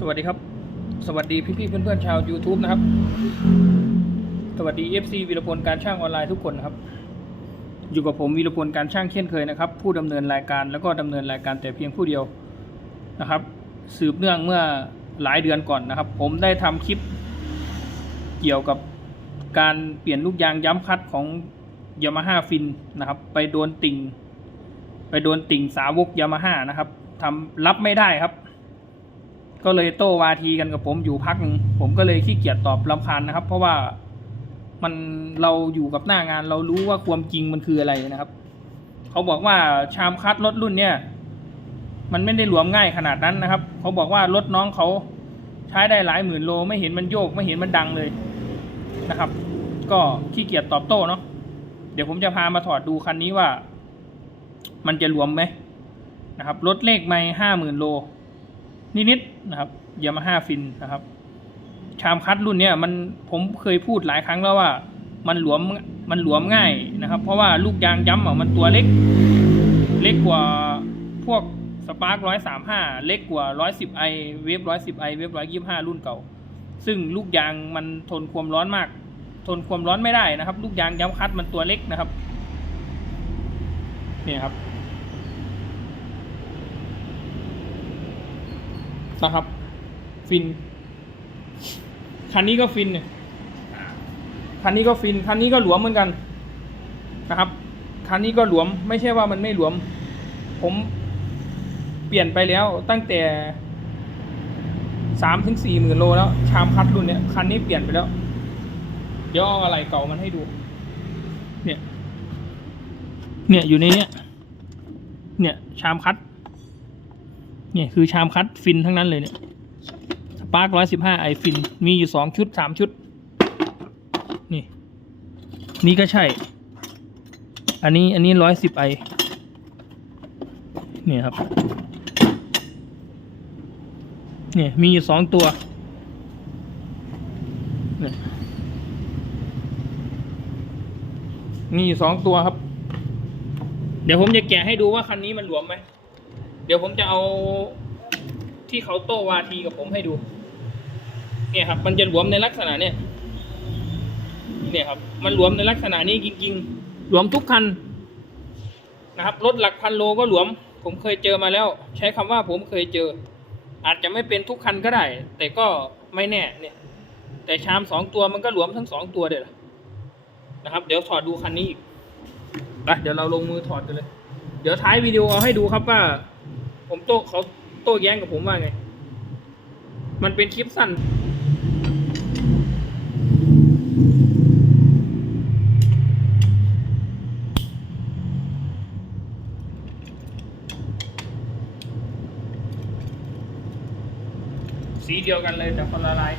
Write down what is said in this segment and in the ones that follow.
สวัสดีครับ สวัสดีพี่ๆเพื่อนๆชาว YouTube นะครับ สวัสดี FC วีรพลการช่างออนไลน์ทุกคนนะครับ อยู่กับผมวีรพลการช่างเช่นเคยนะครับ ผู้ดำเนินรายการแล้วก็ดำเนินรายการแต่เพียงผู้เดียวนะครับ สืบเนื่องเมื่อหลายเดือนก่อนนะครับ ผมได้ทำคลิป เกี่ยวกับการเปลี่ยนลูกยางย้ำคัดของยามาฮ่าฟินนะครับ ไปโดนติ่ง ไปโดนติ่งสาวกยามาฮ่านะครับทำรับไม่ได้ครับ ก็เลยโต้วาทีกันกับผมอยู่พักหนึ่งผมก็เลยขี้เกียจตอบลำคาญนะครับ เพราะว่ามันเราอยู่กับหน้างานเรารู้ว่าความจริงมันคืออะไรนะครับ เขาบอกว่าชามคัดรถรุ่นเนี่ยมันไม่ได้หลวมง่ายขนาดนั้นนะครับ เขาบอกว่ารถน้องเขาใช้ได้หลายหมื่นโล ไม่เห็นมันโยกไม่เห็นมันดังเลยนะครับ ก็ขี้เกียจตอบโต้เนาะเดี๋ยวผมจะพามาถอดดูคันนี้ว่า มันจะรวมไหมนะครับรถเลขไม่ห้าหมื่นโล นิดๆนะครับยามาฮ่าฟินนะครับ ชามคัดรุ่นเนี้ยมันผมเคยพูดหลายครั้งแล้วว่า มันหลวมมันหลวมง่ายนะครับ เพราะว่าลูกยางย้ำอะมันตัวเล็ก เล็กกว่าพวกสปาร์กร้อยสามห้าเล็กกว่าร้อยสิบไอเวฟร้อยสิบไอเวฟร้อยยี่ห้ารุ่นเก่า ซึ่งลูกยางมันทนความร้อนมาก ทนความร้อนไม่ได้นะครับ ลูกยางย้ำคัดมันตัวเล็กนะครับ เนี่ยครับ นะครับ ฟิน คันนี้ก็ฟินเนี่ยคันนี้ก็ฟิน คันนี้ก็หลวมเหมือนกันนะครับ คันนี้ก็หลวม ไม่ใช่ว่ามันไม่หลวม ผมเปลี่ยนไปแล้วตั้งแต่สามถึงสี่หมื่นโลแล้ว ชามคัดรุ่นเนี้ยคันนี้เปลี่ยนไปแล้ว เดี๋ยวเอาอะไรเก่ามันให้ดู เนี่ย เนี่ยอยู่ในเนี้ย เนี่ยชามคัด เนี่ยคือชามคัดฟินทั้งนั้นเลยเนี่ยสปาร์กร้อยสิบห้าไอฟินมีอยู่สองชุดสามชุด นี่ นี่ก็ใช่ อันนี้อันนี้ร้อยสิบไอเนี่ยครับ เนี่ยมีอยู่สองตัวนี่ยมีอยู่สองตัวครับ เดี๋ยวผมจะแกะให้ดูว่าคันนี้มันหลวมไหม เดี๋ยวผมจะเอาที่เขาโต้วาทีกับผมให้ดู เนี่ยครับ มันจะหลวมในลักษณะเนี่ยเนี่ยครับ มันหลวมในลักษณะนี้จริงๆ หลวมทุกคันนะครับรถหลักพันโลก็หลวม ผมเคยเจอมาแล้ว ใช้คำว่าผมเคยเจอ อาจจะไม่เป็นทุกคันก็ได้ แต่ก็ไม่แน่เนี่ย แต่ชามสองตัวมันก็หลวมทั้งสองตัวเด็ดนะครับ เดี๋ยวถอดดูคันนี้อีกไปเดี๋ยวเราลงมือถอดกันเลย เดี๋ยวท้ายวิดีโอเอาให้ดูครับว่า ผมโต้เขาโต้แย้งกับผมว่าไง มันเป็นคลิปสั้น สีเดียวกันเลยแต่คนละลาย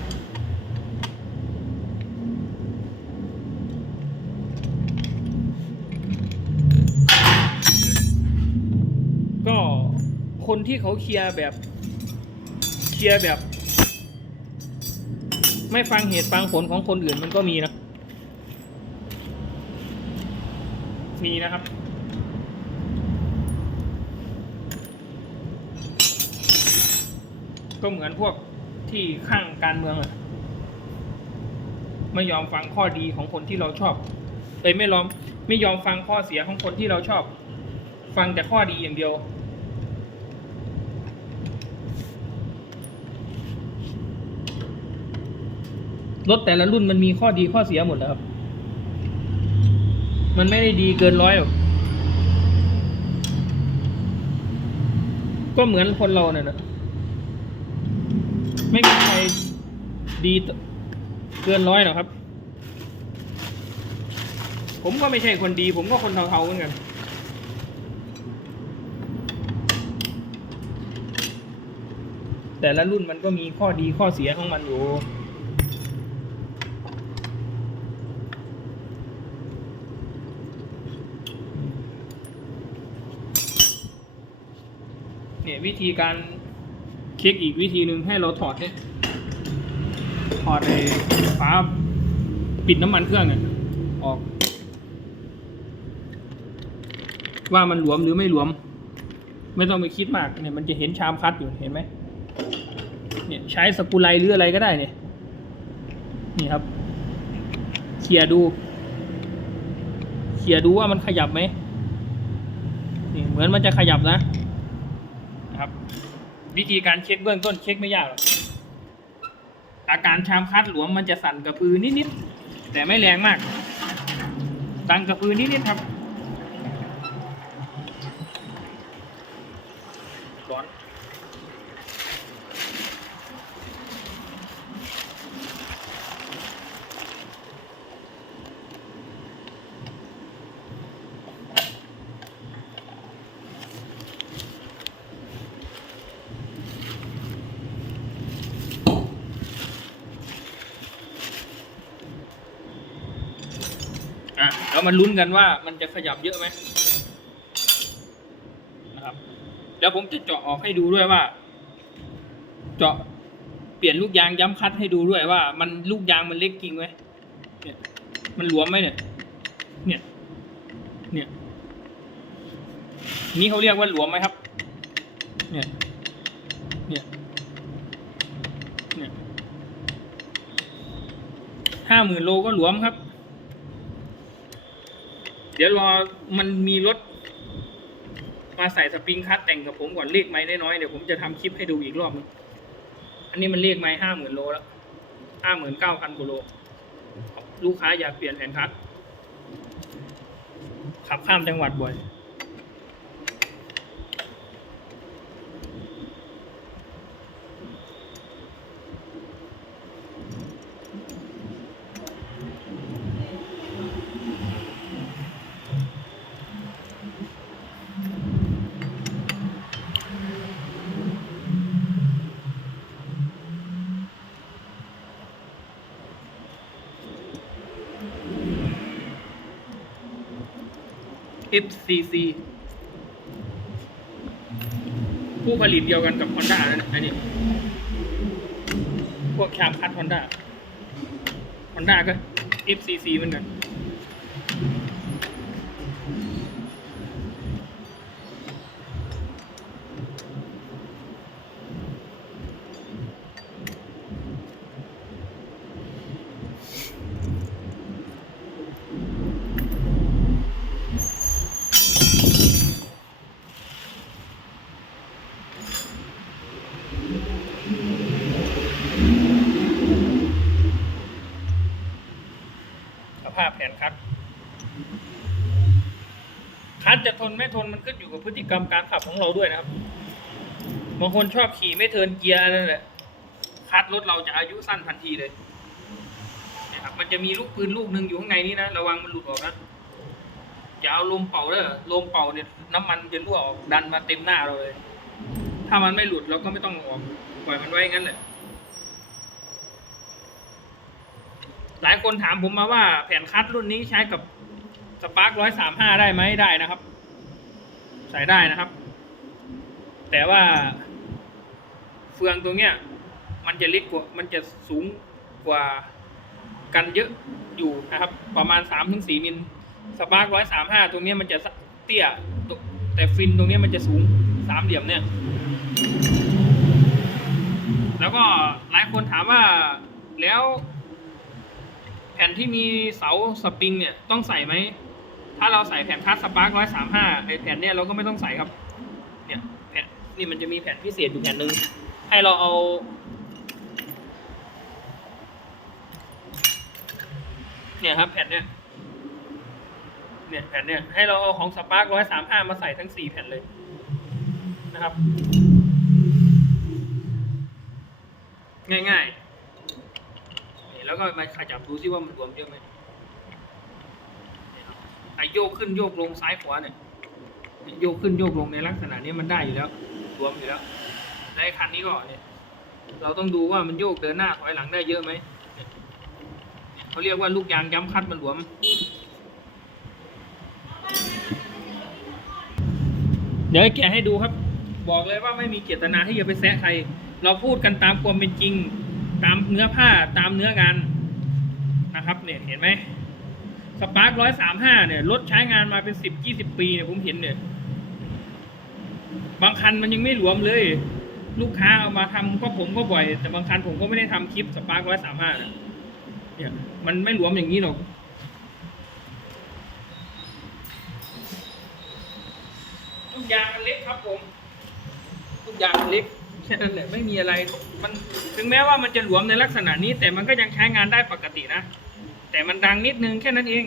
ที่เขาเคลียร์แบบเคลียร์แบบ ไม่ฟังเหตุฟังผลของคนอื่นมันก็มีนะ มีนะครับก็เหมือนพวกที่ข้างการเมืองอะไม่ยอมฟังข้อดีของคนที่เราชอบเลยไม่ยอมไม่ยอมฟังข้อเสียของคนที่เราชอบ ฟังแต่ข้อดีอย่างเดียว รถแต่ละรุ่นมันมีข้อดีข้อเสียหมดแล้วครับ มันไม่ได้ดีเกินร้อยหรอกก็เหมือนคนเราเนี่ยนะไม่มีใครดีเกินร้อยหรอกครับ ผมก็ไม่ใช่คนดี ผมก็คนเทาๆเหมือนกันแต่ละรุ่นมันก็มีข้อดีข้อเสียของมันอยู่ เนี่ยวิธีการเช็คอีกวิธีหนึ่งให้เราถอดเนี่ยถอดไอ้ฝาปิดน้ำมันเครื่องเนี่ยออก ว่ามันหลวมหรือไม่หลวม ไม่ต้องไปคิดมากเนี่ยมันจะเห็นชามคัดอยู่เห็นไหมเนี่ยใช้สกรูไลหรืออะไรก็ได้เนี่ยนี่ครับเคลียร์ดูเคลียร์ดูว่ามันขยับไหมนี่เหมือนมันจะขยับนะ วิธีการเช็คเบื้องต้นเช็คไม่ยากหรอกอาการชามคัดหลวมมันจะสั่นกระพือนิดๆแต่ไม่แรงมากดังกระพือนิดๆครับ มาลุ้นกันว่ามันจะขยับเยอะไหมนะครับเดี๋ยวผมจะเจาะออกให้ดูด้วยว่า เจาะเปลี่ยนลูกยางย้ำคัดให้ดูด้วยว่า มันลูกยางมันเล็กจริงไหมเนี่ยมันหลวมไหมเนี่ย เนี่ย เนี่ยนี่เขาเรียกว่าหลวมไหมครับ เนี่ย เนี่ย เนี่ยห้าหมื่นโลก็หลวมครับ เดี๋ยวรอมันมีรถมาใส่สปริงคัตแต่งกับผมก่อนเลขไม้น้อยๆเดี๋ยวผมจะทำคลิปให้ดูอีกรอบนึงอันนี้มันเลขไม้ห้าหมื่นโลแล้วห้าหมื่นเก้าพันกิโล ลูกค้าอยากเปลี่ยนแผนคัตขับข้ามจังหวัดบ่อย FCC ผู้ผลิตเดียวกันกับ Honda นั่นอันนี้พวกแคมคัด Honda Honda ก็ FCC เหมือนกัน สภาพแผนคัดคัดจะทนไม่ทนมันขึ้นอยู่กับพฤติกรรมการขับของเราด้วยนะครับบางคนชอบขี่ไม่เทินเกียร์นั่นแหละคัดรถเราจะอายุสั้นทันทีเลยนี่ยครับมันจะมีลูกปืนลูกหนึ่งอยู่ข้างในนี้นะ ระวังมันหลุดออกนะ อย่าเอาลมเป่าเด้อลมเป่าเนี่ยน้ำมันจะรั่วออกดันมาเต็มหน้าเราเลย ถ้ามันไม่หลุดเราก็ไม่ต้องออกปล่อยมันไว้งั้นแหละหลายคนถามผมมาว่าแผ่นคัดรุ่นนี้ใช้กับสปาร์กร้อยสามห้าได้ไหมได้นะครับ ใส่ได้นะครับ แต่ว่า เฟืองตรงเนี้ย มันจะเล็กกว่ามันจะสูงกว่ากันเยอะอยู่นะครับ ประมาณสามถึงสี่มิล สปาร์กร้อยสามห้าตรงนี้มันจะเตี้ย แต่ฟินตรงนี้มันจะสูงสามเหลี่ยมเนี่ย แล้วก็หลายคนถามว่าแล้วแผ่นที่มีเสาสปริงเนี่ยต้องใส่ไหม ถ้าเราใส่แผ่นคัสสปาร์กร้อยสามห้าไอแผ่นเนี่ยเราก็ไม่ต้องใส่ครับ เนี่ยแผ่นนี่มันจะมีแผ่นพิเศษอยู่แผ่นหนึ่งให้เราเอาเนี่ยครับแผ่นเนี่ย เนี่ยแผ่นเนี่ยให้เราเอาของสปาร์กร้อยสามห้ามาใส่ทั้งสี่แผ่นเลยนะครับ ง่ายๆ แล้วก็มาขยับดูซิว่ามันรวมเยอะไหมไอโยกขึ้นโยกลงซ้ายขวาเนี่ยโยกขึ้นโยกลงในลักษณะนี้มันได้อยู่แล้วรวมอยู่แล้วในคันนี้ก็เนี่ย เราต้องดูว่ามันโยกเดินหน้าถอยหลังได้เยอะไหมเนี่ยเขาเรียกว่าลูกยางย้ำคัดมันหลวม ดี๋ยวแกะให้ดูครับ บอกเลยว่าไม่มีเจตนาที่จะไปแซะใคร เราพูดกันตามความเป็นจริง ตามเนื้อผ้าตามเนื้องานนะครับเนี่ยเห็นไหมสปาร์กร้อยสามห้าเนี่ยรถใช้งานมาเป็นสิบยี่สิบปีเนี่ยผมเห็นเนี่ย บางคันมันยังไม่หลวมเลย ลูกค้าเอามาทำก็ผมก็บ่อย แต่บางครั้งผมก็ไม่ได้ทำคลิปสปาร์กร้อยสามห้าเนี่ย มันไม่หลวมอย่างนี้หรอก ทุกอ ยางมันเล็กครับผมทุกอย่างมันเล็กแค่นั้นแหละไม่มีอะไรมันถึงแม้ว่ามันจะหลวมในลักษณะนี้ แต่มันก็ยังใช้งานได้ปกตินะ แต่มันดังนิดนึงแค่นั้นเอง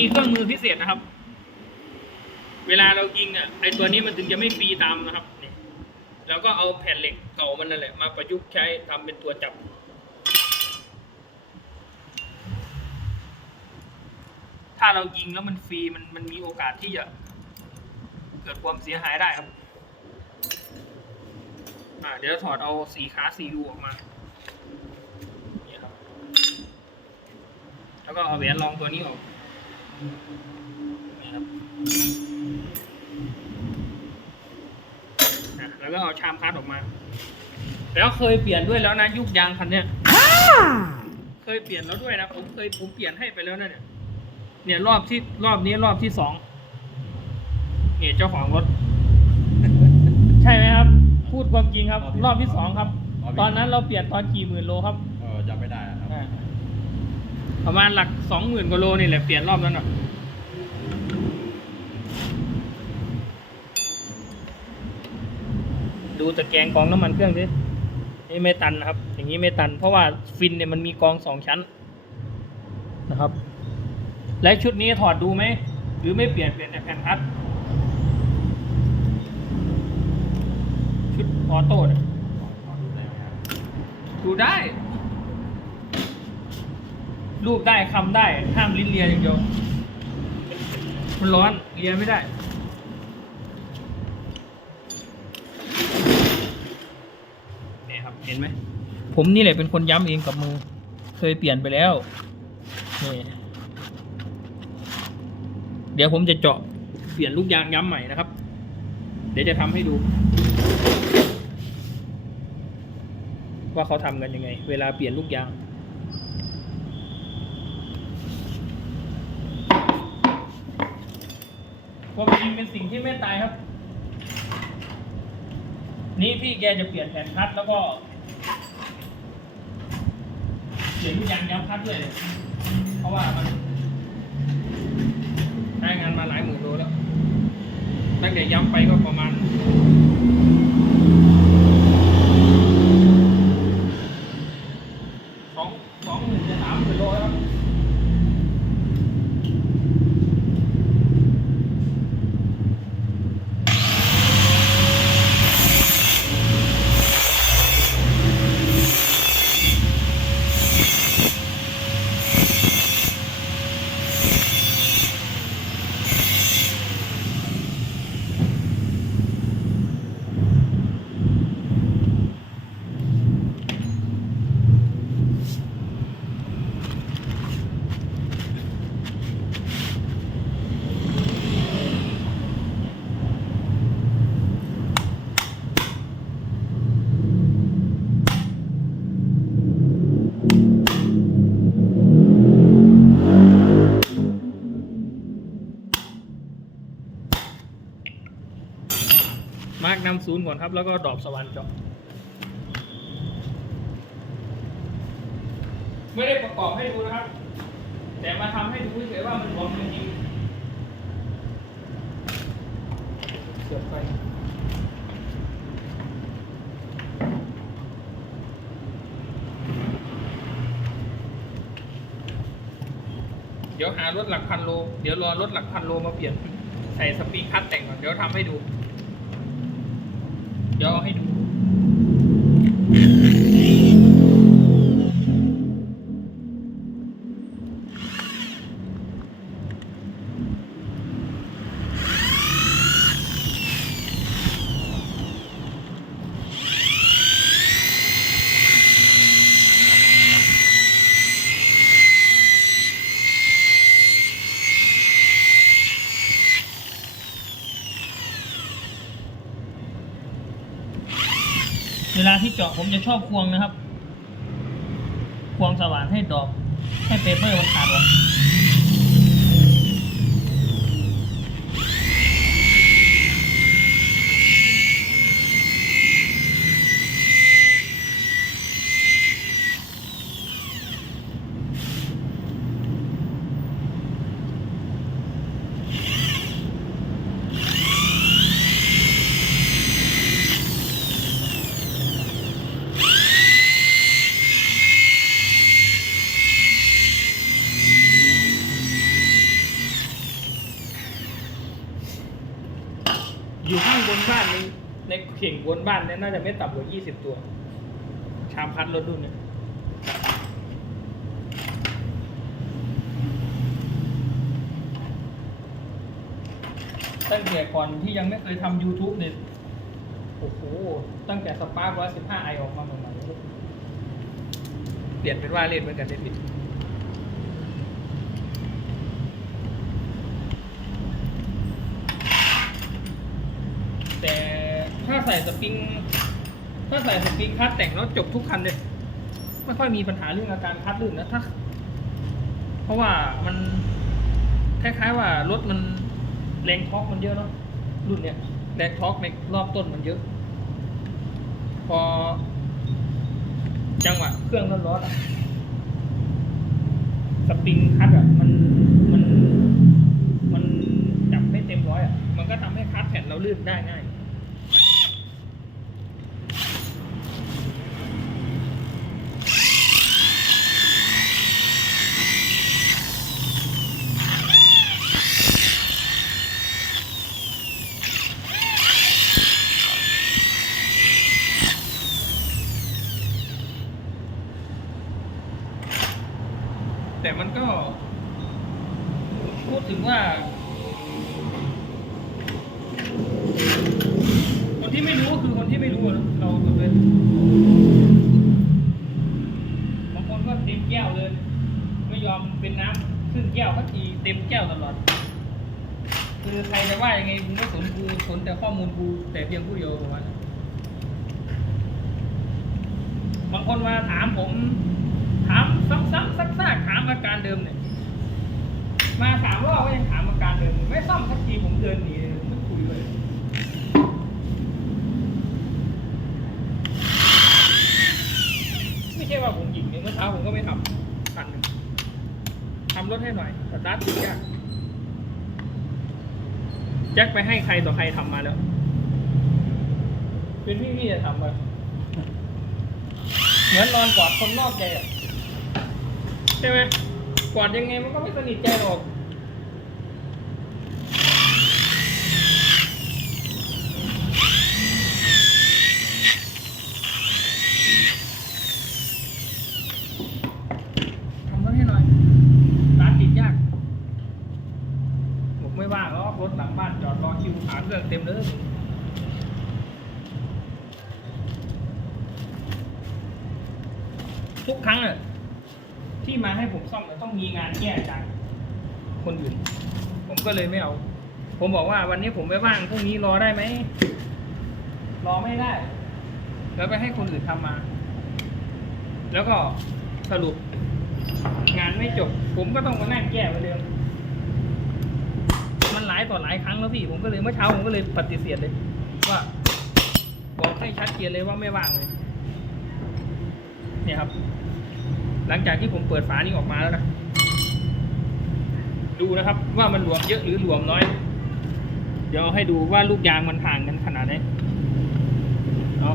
มีเครื่องมือพิเศษนะครับ เวลาเรายิงอะไอตัวนี้มันถึงจะไม่ฟรีตามนะครับเนี่ยแล้วก็เอาแผ่นเหล็กเก่ามันนั่นแหละมาประยุกต์ใช้ทำเป็นตัวจับ ถ้าเรายิงแล้วมันฟรีมันมันมีโอกาสที่จะเกิดความเสียหายได้ครับอ่าเดี๋ยวถอดเอาสีขาซีอูออกมาแล้วก็เอาแหวนรองตัวนี้ออก นี่ครับนะแล้วก็เอาชามคัดออกมา แล้วเคยเปลี่ยนด้วยแล้วนะยุกยางคันเนี้ย เคยเปลี่ยนแล้วด้วยนะผมเคยผมเปลี่ยนให้ไปแล้วนะเนี่ย เนี่ยรอบที่รอบนี้รอบที่สองเนี่ยเจ้าของรถ ใช่ไหมครับ พูดความจริงครับ รอบที่สองครับ ตอนนั้นเราเปลี่ยนตอนกี่หมื่นโลครับ เออจำไม่ได้ครับ อ่า ประมาณหลักสองหมื่นกว่าโลนี่แหละเปลี่ยนรอบนั้นอะดูตะแกรงกองน้ำมันเครื่องดินี่ไม่ตันนะครับ อย่างนี้ไม่ตัน เพราะว่าฟินเนี่ยมันมีกองสองชั้นนะครับ และชุดนี้ถอดดูไหม หรือไม่เปลี่ยนเปลี่ยนแต่แผ่นพัด ชุดออโต้ดูได้ รูปได้คำได้ ห้ามลิ้นเลียอย่างเดียว มันร้อนเลียไม่ได้เนี่ยครับเห็นไหม ผมนี่แหละเป็นคนย้ำเองกับมือ เคยเปลี่ยนไปแล้ว นี่ เดี๋ยวผมจะเจาะเปลี่ยนลูกยางย้ำใหม่นะครับ เดี๋ยวจะทำให้ดู ว่าเขาทำกันยังไง เวลาเปลี่ยนลูกยาง ความจริงเป็นสิ่งที่ไม่ตายครับ นี่พี่แกจะเปลี่ยนแผ่นพัดแล้วก็เปลี่ยนทุกยางย้ำพัดด้วยเพราะว่ามันได้งานมาหลายหมื่นโลแล้วตั้งแต่ย้ำไปก็ประมาณ ศูนย์ก่อนครับ แล้วก็ดรอปสว่านเจาะไม่ได้ประกอบให้ดูนะครับ แต่มาทำให้ดูเฉยว่ามันหลวมจริงเสียบไปเดี๋ยวหารถหลักพันโล เดี๋ยวรอรถหลักพันโลมาเปลี่ยน ใส่สปริงคัตแต่งก่อน เดี๋ยวทำให้ดู ยวเอาให้ดู เวลาที่เจาะผมจะชอบควงนะครับ ควงสว่านให้ดอก ให้เปเปอร์มันขาดออกอยู่ข้างบนบ้านในในเข่ งบนบ้านเนี่ยน่าจะไม่ต่ำกว่า20ตัว ชามพัดรถรุ่นเนี่ยตั้งแต่ก่อนที่ยังไม่เคยทำ YouTube เนี่ย โอ้โห ตั้งแต่สปาร์คร้อยสิบห้าไอออกมาใหม่ๆเปลี่ยนเป็นว่าเล่นเหมือนกันเล่นผิด แต่ถ้า ใส่สปริง ถ้าใส่สปริงคัดแต่งแล้วจบทุกคันเลย ไม่ค่อยมีปัญหาเรื่องอาการคัดลื่นนะถ้า เพราะว่ามันคล้ายๆว่ารถมันแรงท็อกมันเยอะเนาะรุ่นเนี้ยแรงท็อกในรอบต้นมันเยอะ พอ จังหวะเครื่องร้อนๆอะสปริงคัดอะมันมันมันจับไม่เต็มร้อยอะมันก็ทำให้คัดแผ่นเราลื่นได้ง่าย แต่มันก็ พูดถึงว่า คนที่ไม่รู้ก็คือคนที่ไม่รู้อะเนอะเราก็เป็นบางคนก็เต็มแก้วเลย ไม่ยอมเป็นน้ำครึ่งแก้วสักทีเต็มแก้วตลอด คือใครจะ ว่ายังไงกูไม่สนกูสนแต่ข้อมูลกูแต่เพียงผู้เดียวประมาณนั้นบางคนมาถามผม ถามซ้ำๆซักๆถามอาการเดิมเนี่ยมาถามรอบก็ยังถามอาการเดิมไม่ซ่อมสักทีผมเดินหนีไม่คุยเลยไม่ใช่ว่าผมหยิงเนี่ยเมื่อเช้าผมก็ไม่ทำคันหนึ่งทำรถให้หน่อยสตาร์ทติดยาก แจ็คไปให้ใครต่อใครทำมาแล้ว เป็นพี่พี่จะทำมาเหมือนนอนกอดคนนอกใจอะ ใช่ไหมกอดยังไงมันก็ไม่สนิทใจหรอก ทำรถให้หน่อยร้านติดยากผมไม่ว่างหรอกรถหลังบ้านจอดรอคิวหาเครื่องเต็มเลย ทุกครั้งอะที่มาให้ผมซ่อมเนี่ยต้องมีงานแก้จากคนอื่น ผม ก็เลยไม่เอา ผมบอกว่าวันนี้ผมไม่ว่างพรุ่งนี้รอได้ไหมรอไม่ได้ แล้วไปให้คนอื่นทำมา แล้วก็สรุป งานไม่จบ ผมก็ต้องมานั่งแก้เหมือนเดิมมันหลายต่อหลายครั้งแล้วพี่ ผมก็เลยเมื่อเช้าผมก็เลยปฏิเสธเลย ว่า บอกให้ชัดเจนเลยว่าไม่ว่างเลย เนี่ยครับ หลังจากที่ผมเปิดฝานี้ออกมาแล้วนะ ดูนะครับ ว่ามันหลวมเยอะหรือหลวมน้อย เดี๋ยวให้ดูว่าลูกยางมันห่างกันขนาดไหนเอา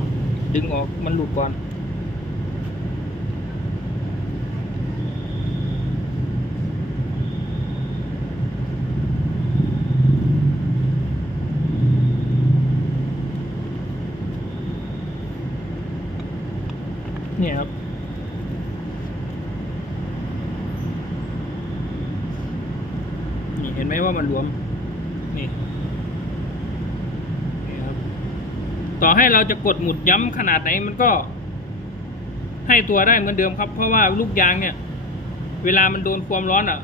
ดึงออกมันหลุดก่อน เนี่ยครับ นี่ เห็นไหมว่ามันรวม นี่นี่ครับ ต่อให้เราจะกดหมุดย้ำขนาดไหนมันก็ ให้ตัวได้เหมือนเดิมครับ เพราะว่าลูกยางเนี่ย เวลามันโดนความร้อนอะ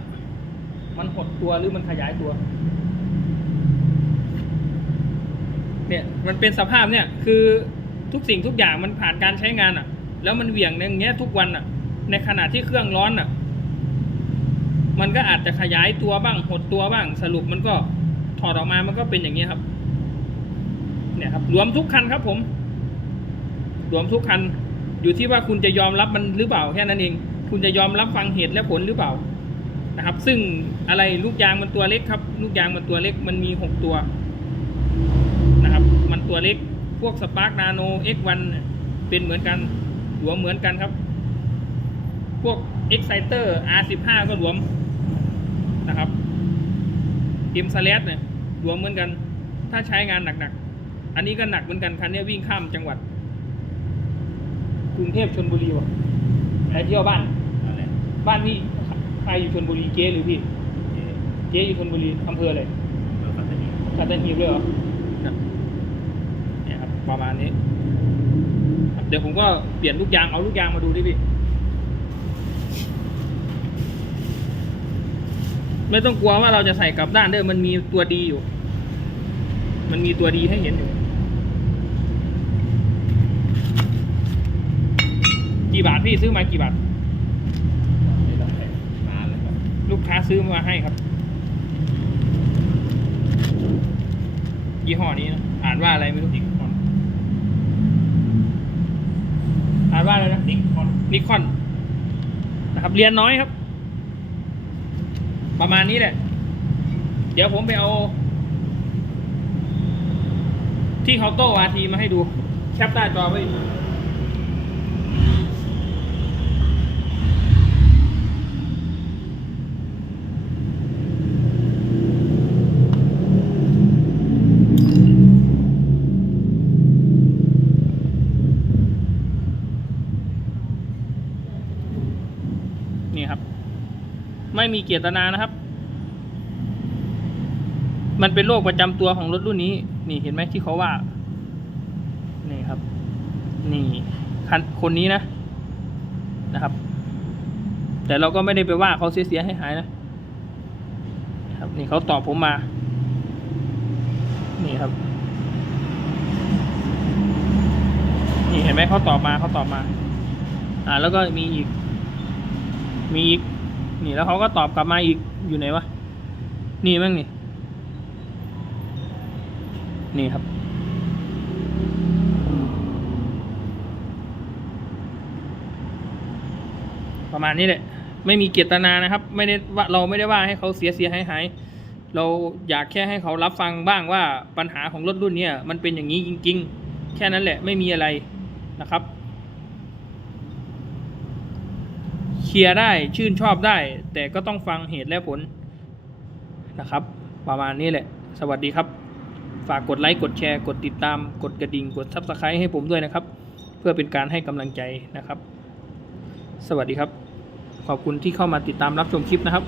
มันหดตัวหรือมันขยายตัว เนี่ยมันเป็นสภาพเนี่ย คือทุกสิ่งทุกอย่างมันผ่านการใช้งานอะ แล้วมันเหวี่ยงอย่างเงี้ยทุกวันอะ ในขณะที่เครื่องร้อนอะ มันก็อาจจะขยายตัวบ้างหดตัวบ้าง สรุปมันก็ถอดออกมามันก็เป็นอย่างนี้ครับ เนี่ยครับรวมทุกคันครับผม รวมทุกคัน อยู่ที่ว่าคุณจะยอมรับมันหรือเปล่าแค่นั้นเอง คุณจะยอมรับฟังเหตุและผลหรือเปล่านะครับ ซึ่งอะไรลูกยางมันตัวเล็กครับ ลูกยางมันตัวเล็กมันมีหกตัวนะครับ มันตัวเล็กพวกสปาร์กนาโน X1 เนี่ยเป็นเหมือนกันรวมเหมือนกันครับ พวก Exciter R15 ก็รวม นะครับ M s l a s เนี่ยรวมเหมือนกัน ถ้าใช้งานหนักๆ อันนี้ก็หนักเหมือนกันคันนี้วิ่งข้ามจังหวัดกรุงเทพชนบุรีวะไปเที่ยวบ้านอะไรบ้านพี่ใครอยู่ชนบุรีเจ๊หรือพี่เอ๊ะเจ๊อยู่ชนบุรีอำเภออะไรเบอร์ปัตตานีสัตหีบเลยเหรอนะเนี่ยครับประมาณนี้ครับเดี๋ยวผมก็เปลี่ยนลูกยางเอาลูกยางมาดูดิพี่ ไม่ต้องกลัวว่าเราจะใส่กลับด้านเด้อมันมีตัวดีอยู่ มันมีตัวดีให้เห็นอยู่กี่บาทพี่ซื้อมากี่บาทไม่ได้นานเลยครับลูกค้าซื้อมาให้ครับยี่ห้อนี้นะอ่านว่าอะไรไม่รู้นิคอนอ่านว่าอะไรนะนิคอนนิคอนนะครับเรียนน้อยครับ ประมาณนี้แหละ เดี๋ยวผมไปเอา ที่เคาน์เตอร์วาทีมาให้ดู แคปหน้าจอไว้ ม่มีเกียรตนานะครับ มันเป็นโรคประจำตัวของรถรุ่นนี้ นี่เห็นไหมที่เขาว่า นี่ครับ นี่คันคนนี้นะนะครับ แต่เราก็ไม่ได้ไปว่าเขาเสียให้หายนะ ครับ นี่เขาตอบผมมา นี่ครับนี่เห็นไหมเขาตอบมาเขาตอบมา อ่า แล้วก็มีอีก มีอีก นี่แล้วเขาก็ตอบกลับมาอีกอยู่ไหนวะ นี่มั้งนี่ นี่ครับ ประมาณนี้แหละ ไม่มีเจตนานะครับ ไม่ได้ว่าเราไม่ได้ว่าให้เขาเสียเสียหายหายเราอยากแค่ให้เขารับฟังบ้างว่าปัญหาของรถรุ่นเนี้ยมันเป็นอย่างนี้จริง ๆ แค่นั้นแหละไม่มีอะไรนะครับ เคลียร์ได้ชื่นชอบได้ แต่ก็ต้องฟังเหตุและผลนะครับ ประมาณนี้แหละ สวัสดีครับ ฝากกดไลค์กดแชร์ กดติดตาม กดกระดิ่งกด s u b สไครต์ให้ผมด้วยนะครับ เพื่อเป็นการให้กำลังใจนะครับ สวัสดีครับ ขอบคุณที่เข้ามาติดตามรับชมคลิปนะครับ